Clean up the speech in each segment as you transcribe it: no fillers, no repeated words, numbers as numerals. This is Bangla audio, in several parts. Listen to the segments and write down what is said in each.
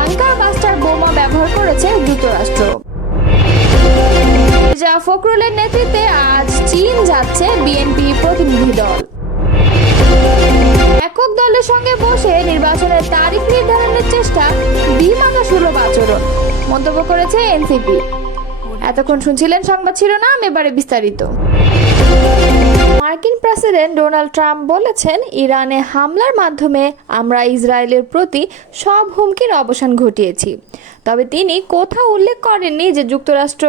বাংকার বাস্টার বোমা ব্যবহার করেছে যুক্তরাষ্ট্র। মির্জা ফখরুলের নেতৃত্বে আজ চীন যাচ্ছে বিএনপি প্রতিনিধি দল। একক দলের সঙ্গে বসে নির্বাচনের তারিখ নির্ধারণের চেষ্টা দ্বিমাথা সুলভ আচরণ, মন্তব্য করেছে এনসিপি। এতক্ষণ শুনছিলেন সংবাদ শিরোনাম, এবারে বিস্তারিত। মার্কিন প্রেসিডেন্ট ডোনাল্ড ট্রাম্প বলেছেন, ইরানে হামলার মাধ্যমে আমরা ইসরায়েলের প্রতি সব হুমকির অবসান ঘটিয়েছি। তবে তিনি কোথাও উল্লেখ করেননি যে যুক্তরাষ্ট্র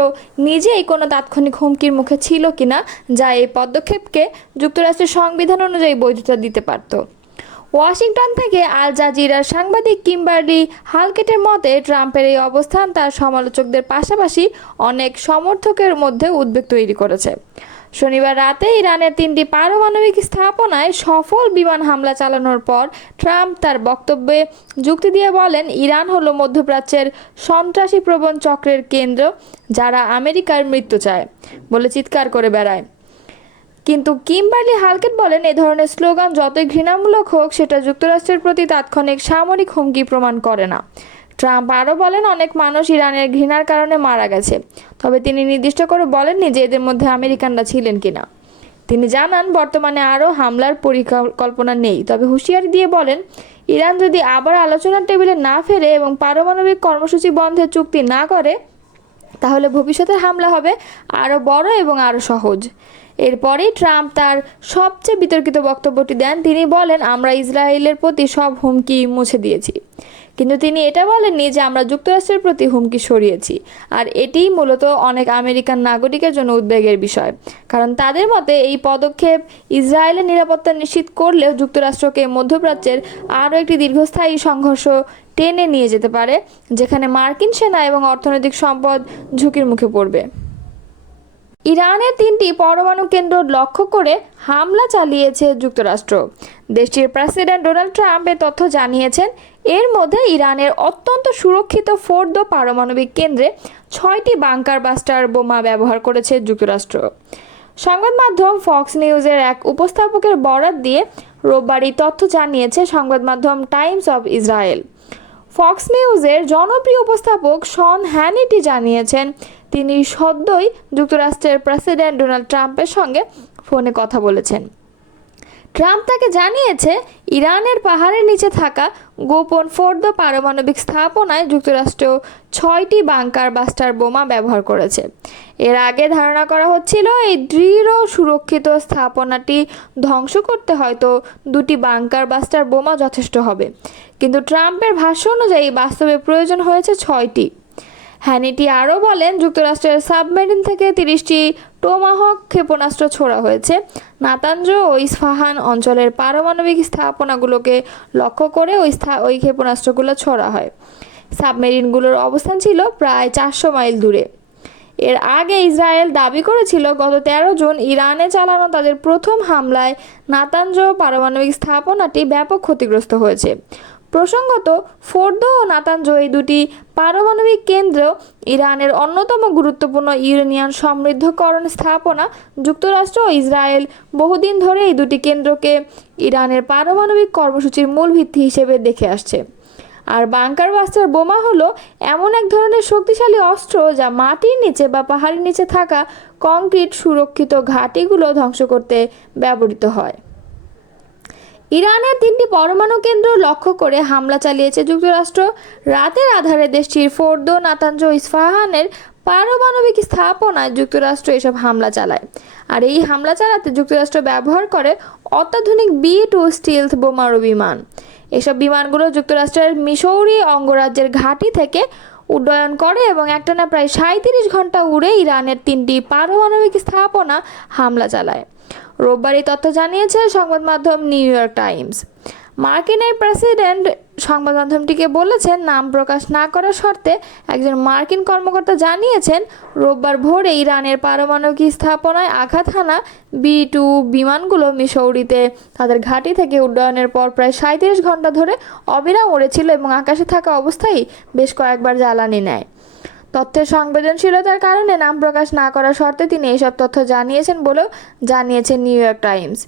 নিজেই কোনো তাৎক্ষণিক হুমকির মুখে ছিল কিনা, যা এই পদক্ষেপকে যুক্তরাষ্ট্রের সংবিধান অনুযায়ী বৈধতা দিতে পারত। ওয়াশিংটন থেকে আল জাজিরার সাংবাদিক কিম্বারলি হালকেটের মতে, ট্রাম্পের এই অবস্থান তার সমালোচকদের পাশাপাশি অনেক সমর্থকের মধ্যে উদ্বেগ তৈরি করেছে। শনিবার রাতে ইরানের 3টি পারমাণবিক স্থাপনায় সফল বিমান হামলা চালানোর পর ট্রাম্প তার বক্তব্যে যুক্তি দিয়ে বলেন, ইরান হলো মধ্যপ্রাচ্যের সন্ত্রাসী প্রবণ চক্রের কেন্দ্র, যারা আমেরিকার মৃত্যু চায় বলে চিৎকার করে বেড়ায়। কিন্তু কিম্বারলি হালকেট বলেন, এ ধরনের স্লোগান যতই ঘৃণামূলক হোক, সেটা যুক্তরাষ্ট্রের প্রতি তাৎক্ষণিক সামরিক হুমকি প্রমাণ করে না। ট্রাম্প আরও বলেন, অনেক মানুষ ইরানের ঘৃণার কারণে মারা গেছে, তবে তিনি নির্দিষ্ট করে বলেননি যে এদের মধ্যে আমেরিকানরা ছিলেন কিনা। তিনি জানান, বর্তমানে আরও হামলার পরিকল্পনা নেই, তবে হুঁশিয়ারি দিয়ে বলেন, ইরান যদি আবার আলোচনার টেবিলে না ফেরে এবং পারমাণবিক কর্মসূচি বন্ধের চুক্তি না করে, তাহলে ভবিষ্যতের হামলা হবে আরও বড় এবং আরও সহজ। এরপরেই ট্রাম্প তার সবচেয়ে বিতর্কিত বক্তব্যটি দেন। তিনি বলেন, আমরা ইসরায়েলের প্রতি সব হুমকি মুছে দিয়েছি, কিন্তু তিনি এটা বলেননি যে আমরা যুক্তরাষ্ট্রের প্রতি হুমকি সরিয়েছি। আর এটিই মূলত অনেক আমেরিকান নাগরিকের জন্য উদ্বেগের বিষয়, কারণ তাদের মতে এই পদক্ষেপ ইসরায়েলের নিরাপত্তা নিশ্চিত করলেও যুক্তরাষ্ট্রকে মধ্যপ্রাচ্যের আরও একটি দীর্ঘস্থায়ী সংঘর্ষ টেনে নিয়ে যেতে পারে, যেখানে মার্কিন সেনা এবং অর্থনৈতিক সম্পদ ঝুঁকির মুখে পড়বে। ইরানের 3টি পরমাণু কেন্দ্র লক্ষ্য করে হামলা চালিয়েছে যুক্তরাষ্ট্র। দেশটির প্রেসিডেন্ট ডোনাল্ড ট্রাম্প এ তথ্য জানিয়েছেন। এর মধ্যে ইরানের অত্যন্ত সুরক্ষিত ফোর্দো পারমাণবিক কেন্দ্রে 6টি বাংকার বাস্টার বোমা ব্যবহার করেছে যুক্তরাষ্ট্র। সংবাদ মাধ্যম ফক্স নিউজের এক উপস্থাপকের বরাত দিয়ে রোববার এই তথ্য জানিয়েছে সংবাদ মাধ্যম টাইমস অব ইসরায়েল। ফক্স নিউজের জনপ্রিয় উপস্থাপক শন হ্যানিটি জানিয়েছেন, তিনি সদ্যই যুক্তরাষ্ট্রের প্রেসিডেন্ট ডোনাল্ড ট্রাম্পের সঙ্গে ফোনে কথা বলেছেন। ট্রাম্প তাকে জানিয়েছে, ইরানের পাহাড়ের নিচে থাকা গোপন ফোর্দো পারমাণবিক স্থাপনায় যুক্তরাষ্ট্র 6টি বাংকার বাস্টার বোমা ব্যবহার করেছে। এর আগে ধারণা করা হচ্ছিল, এই দৃঢ় সুরক্ষিত স্থাপনাটি ধ্বংস করতে হয়তো 2টি বাংকার বাস্টার বোমা যথেষ্ট হবে, কিন্তু ট্রাম্পের ভাষ্য অনুযায়ী বাস্তবে প্রয়োজন হয়েছে 6টি। হ্যানিটি আরও বলেন, যুক্তরাষ্ট্রের সাবমেরিন থেকে 30টি টোমাহক ক্ষেপণাস্ত্র ছোড়া হয়েছে। নাতাঞ্জ ও ইস্পাহান অঞ্চলের পারমাণবিক স্থাপনাগুলোকে লক্ষ্য করে ওই ক্ষেপণাস্ত্রগুলো ছোড়া হয়। সাবমেরিনগুলোর অবস্থান ছিল প্রায় 400 মাইল দূরে। এর আগে ইসরায়েল দাবি করেছিল, গত 13 জুন ইরানে চালানো তাদের প্রথম হামলায় নাতাঞ্জ পারমাণবিক স্থাপনাটি ব্যাপক ক্ষতিগ্রস্ত হয়েছে। প্রসঙ্গত, ফোর্দো ও নাতাঞ্জ এই দুটি পারমাণবিক কেন্দ্র ইরানের অন্যতম গুরুত্বপূর্ণ ইউরেনিয়াম সমৃদ্ধকরণ স্থাপনা। যুক্তরাষ্ট্র ও ইসরায়েল বহুদিন ধরে এই দুটি কেন্দ্রকে ইরানের পারমাণবিক কর্মসূচির মূল ভিত্তি হিসেবে দেখে আসছে। আর বাংকার বাস্টার বোমা হলো এমন এক ধরনের শক্তিশালী অস্ত্র, যা মাটির নিচে বা পাহাড়ের নিচে থাকা কংক্রিট সুরক্ষিত ঘাঁটিগুলো ধ্বংস করতে ব্যবহৃত হয়। ইরানের 3টি পরমাণু কেন্দ্র লক্ষ্য করে হামলা চালিয়েছে যুক্তরাষ্ট্র। রাতের আধারে দেশটির ফোর্দো, নাতাঞ্জ, ইস্পাহানের পারমাণবিক স্থাপনায় যুক্তরাষ্ট্র এসব হামলা চালায়। আর এই হামলা চালাতে যুক্তরাষ্ট্র ব্যবহার করে অত্যাধুনিক B-2 স্টিলথ বোমারু বিমান। এসব বিমানগুলো যুক্তরাষ্ট্রের মিসৌরি অঙ্গরাজ্যের ঘাঁটি থেকে উড্ডয়ন করে এবং একটানা প্রায় 37 ঘন্টা উড়ে ইরানের 3টি পারমাণবিক স্থাপনা হামলা চালায়। রোববার এই তথ্য জানিয়েছে সংবাদ মাধ্যম নিউ ইয়র্ক টাইমস। মার্কিন এই প্রেসিডেন্ট সংবাদ মাধ্যমটিকে বলেছেন, নাম প্রকাশ না করার শর্তে একজন মার্কিন কর্মকর্তা জানিয়েছেন, রোববার ভোরে ইরানের পারমাণবিক স্থাপনায় আঘাত হানা B-2 বিমানগুলো মিসৌরিতে তাদের ঘাঁটি থেকে উড্ডয়নের পর প্রায় 37 ঘন্টা ধরে অবিরাম উড়েছিল এবং আকাশে থাকা অবস্থায় বেশ কয়েকবার জ্বালানি নেয়। তথ্যের সংবেদনশীলতার কারণে নাম প্রকাশ না করার শর্তে তিনি এসব তথ্য জানিয়েছেন বলেও জানিয়েছে নিউ ইয়র্ক টাইমস।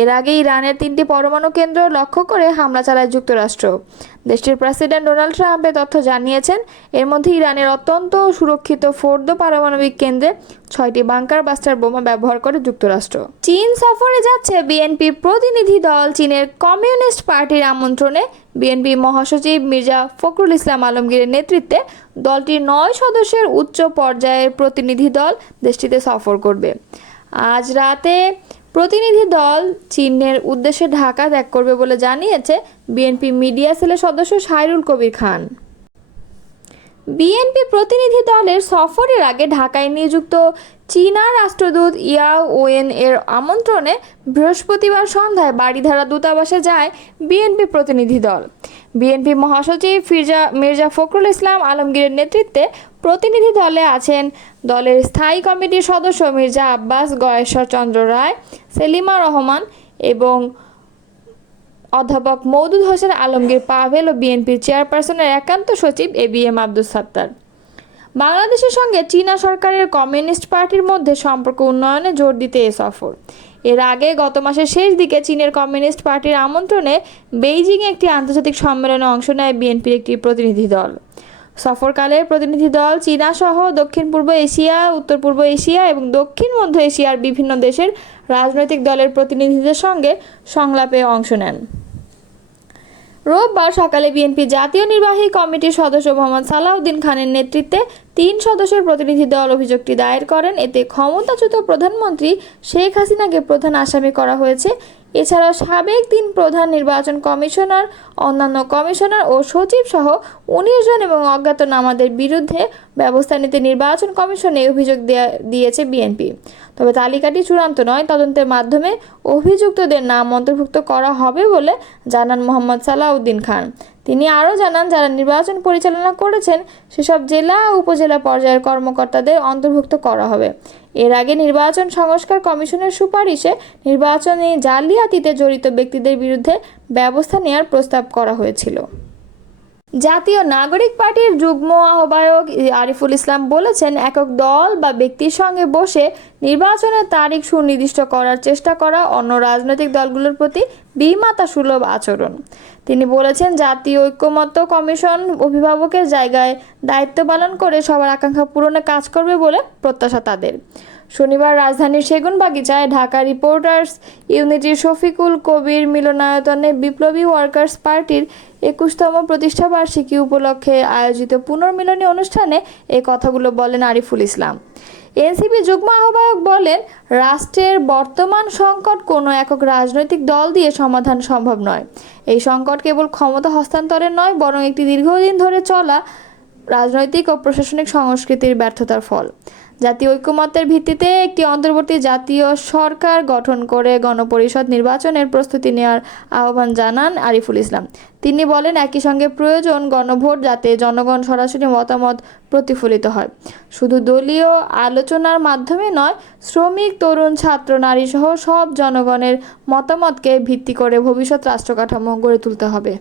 এর আগে ইরানের 3টি পরমাণু কেন্দ্র লক্ষ্য করে হামলা চালায় যুক্তরাষ্ট্র। দেশটির প্রেসিডেন্ট ডোনাল্ড ট্রাম্প এ তথ্য জানিয়েছেন। এর মধ্যে ইরানের অত্যন্ত সুরক্ষিত ফোর্দো পারমাণবিক কেন্দ্রে 6টি বাংকার বাস্টার বোমা ব্যবহার করে যুক্তরাষ্ট্র। চীন সফরে যাচ্ছে বিএনপি প্রতিনিধি দল। চীনের কমিউনিস্ট পার্টির আমন্ত্রণে বিএনপি মহাসচিব মির্জা ফখরুল ইসলাম আলমগীরের নেতৃত্বে দলটির 9 সদস্যের উচ্চ পর্যায়ের প্রতিনিধি দল দেশটিতে সফর করবে। আজ রাতে প্রতিনিধি দল চীনের উদ্দেশ্যে ঢাকা ত্যাগ করবে বলে জানিয়েছে বিএনপি মিডিয়া সেলের সদস্য সাইরুল কবির খান। বিএনপি প্রতিনিধি দলের সফরের আগে ঢাকায় নিযুক্ত চীনা রাষ্ট্রদূত ইয়াও ওয়েন এর আমন্ত্রণে বৃহস্পতিবার সন্ধ্যায় বারিধারা দূতাবাসে যায় বিএনপি প্রতিনিধি দল। বিএনপি মহাসচিব মির্জা ফখরুল ইসলাম আলমগীরের নেতৃত্বে প্রতিনিধি দলে আছেন দলের স্থায়ী কমিটির সদস্য মির্জা আব্বাস, গয়েশ্বর চন্দ্র রায়, সেলিমা রহমান এবং অধ্যাপক মওদুদ হোসেন আলমগীর পাভেল ও বিএনপির চেয়ারপারসনের একান্ত সচিব এবিএম আব্দুস সাত্তার। বাংলাদেশের সঙ্গে চীনা সরকারের কমিউনিস্ট পার্টির মধ্যে সম্পর্ক উন্নয়নে জোর দিতে এ সফর। এর আগে গত মাসের শেষ দিকে চীনের কমিউনিস্ট পার্টির আমন্ত্রণে বেইজিংয়ে একটি আন্তর্জাতিক সম্মেলনে অংশ নেয় বিএনপির একটি প্রতিনিধি দল। সফরকালে প্রতিনিধি দল চীনা সহ দক্ষিণ পূর্ব এশিয়া, উত্তর পূর্ব এশিয়া এবং দক্ষিণ মধ্য এশিয়ার বিভিন্ন দেশের রাজনৈতিক দলের প্রতিনিধিদের সঙ্গে সংলাপে অংশ নেন। রোববার সকালে বিএনপি জাতীয় নির্বাহী কমিটির সদস্য মোহাম্মদ সালাউদ্দিন খানের নেতৃত্বে 3 সদস্যের প্রতিনিধি দল অভিযোগটি দায়ের করেন। এতে ক্ষমতাচ্যুত প্রধানমন্ত্রী শেখ হাসিনাকে প্রধান আসামি করা হয়েছে। এছাড়াও সাবেক 3 প্রধান নির্বাচন কমিশনার, অন্যান্য কমিশনার ও সচিব সহ 19 জন এবং অজ্ঞাতনামাদের বিরুদ্ধে ব্যবস্থা নিতে নির্বাচন কমিশনে অভিযোগ দিয়েছে বিএনপি। তবে তালিকাটি চূড়ান্ত নয়, তদন্তের মাধ্যমে অভিযুক্তদের নাম অন্তর্ভুক্ত করা হবে বলে জানান মোহাম্মদ সালাউদ্দিন খান। তিনি আরও জানান, যারা নির্বাচন পরিচালনা করেছেন সেসব জেলা ও উপজেলা পর্যায়ের কর্মকর্তাদের অন্তর্ভুক্ত করা হবে। এর আগে নির্বাচন সংস্কার কমিশনের সুপারিশে নির্বাচনী জালিয়াতিতে জড়িত ব্যক্তিদের বিরুদ্ধে ব্যবস্থা নেওয়ার প্রস্তাব করা হয়েছিল। জাতীয় নাগরিক পার্টির যুগ্ম আহ্বায়ক আরিফুল ইসলাম বলেছেন, একক দল বা ব্যক্তির সঙ্গে বসে নির্বাচনের তারিখ সুনির্দিষ্ট করার চেষ্টা করা অন্য রাজনৈতিক দলগুলোর প্রতি বিমাতা সুলভ আচরণ। তিনি বলেছেন, জাতীয় ঐক্যমত্য কমিশন অভিভাবকের জায়গায় দায়িত্ব পালন করে সবার আকাঙ্ক্ষা পূরণে কাজ করবে বলে প্রত্যাশা তাদের। শনিবার রাজধানীর সেগুনবাগিচায় ঢাকা রিপোর্টার্স ইউনিটির শফিকুল কবির মিলনায়তনে বিপ্লবী ওয়ার্কার্স পার্টির 21তম প্রতিষ্ঠাবার্ষিকী উপলক্ষে আয়োজিত পুনর্মিলনী অনুষ্ঠানে এই কথাগুলো বলেন আরিফুল ইসলাম। এনসিপি যুগ্ম আহ্বায়ক বলেন, রাষ্ট্রের বর্তমান সংকট কোনো একক রাজনৈতিক দল দিয়ে সমাধান সম্ভব নয়। এই সংকট কেবল ক্ষমতা হস্তান্তরের নয়, বরং একটি দীর্ঘদিন ধরে চলা রাজনৈতিক ও প্রশাসনিক সংস্কৃতির ব্যর্থতার ফল। জাতীয় ঐক্যমত্যের ভিত্তিতে একটি অন্তর্বর্তী জাতীয় সরকার গঠন করে গণপরিষদ নির্বাচনের প্রস্তুতি নেওয়ার আহ্বান জানান আরিফুল ইসলাম। তিনি বলেন, একই সঙ্গে প্রয়োজন গণভোট, যাতে জনগণ সরাসরি মতামত প্রতিফলিত হয়। শুধু দলীয় আলোচনার মাধ্যমে নয়, শ্রমিক, তরুণ, ছাত্র, নারী সহ সব জনগণের মতামতকে ভিত্তি করে ভবিষ্যৎ রাষ্ট্র কাঠামো গড়ে তুলতে হবে।